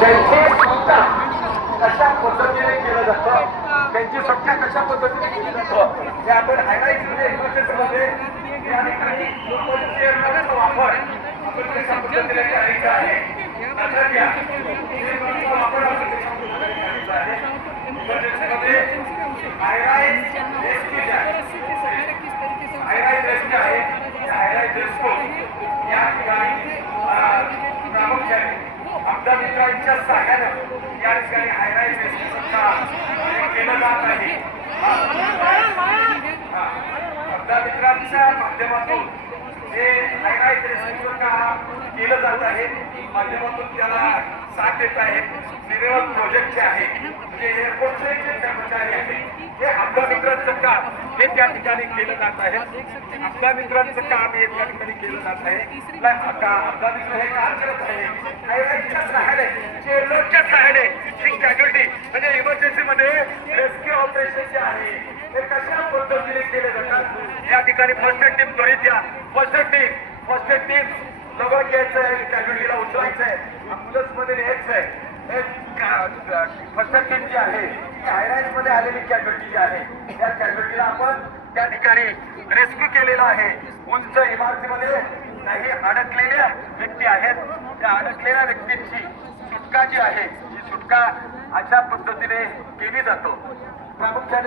त्यांची सुटका कशा पद्धतीने केलं जातं? त्यांची सुटका कशा पद्धतीने केली जातं? हे आपण हायलाईटमध्ये इमर्जन्सीमध्ये या ठिकाणी वापर आपण कशा पद्धतीने करायचा आहे लक्षात घ्या. वापर आपण कशा पद्धतीने करायचा आहे हायलाईट रेस्क्यू जे आहे. हायलाईट रेस्क्यू आहे. हायलाईट रेस्क्यू हो. या ठिकाणी प्रामुख्याने मित्रांच्या सहाय्यानं या ठिकाणी हायराय सुद्धा केलं जात आहे. मित्रांच्या माध्यमातून हे हायराय रेस्क्यू का केलं जात आहे. माध्यमातून त्याला साथ देत आहे. प्रोजेक्ट प्रोजेक्टचे आहे म्हणजे एअरपोर्टचे जे कर्मचारी आहेत हे आपल्या मित्रांचं काम हे त्या ठिकाणी केलं जात आहे. आपल्या मित्रांचं काम हे त्या ठिकाणी केलं जात आहे. आपला का- मित्र हे काम करत आहे. हायलाईटच्या सहाय्याने चेअरलोटच्या सहाय्याने ही कॅज्युअलिटी रेस्क्यू ऑपरेशन जे आहे ते कशा पद्धतीने केले जातात? या ठिकाणी फर्स्ट एड टीम त्वरित द्या first aid team first aid team जवळ घ्यायचं आहे कॅज्युअल्टीला उचलायचं आहे अँब्युलन्समध्ये न्यायचं आहे. फर्स्ट एड टीम जी आहे हायलाईटमध्ये आलेली कॅज्युअल्टी जी आहे त्या कॅज्युअल्टीला आपण त्या ठिकाणी रेस्क्यू केलेला आहे. उंच इमारतीमध्ये काही अडक त्या अडकलेल्या व्यक्तींची सुटका जी आहे ही सुटका अशा पद्धतीने केली जातो. प्रामुख्याने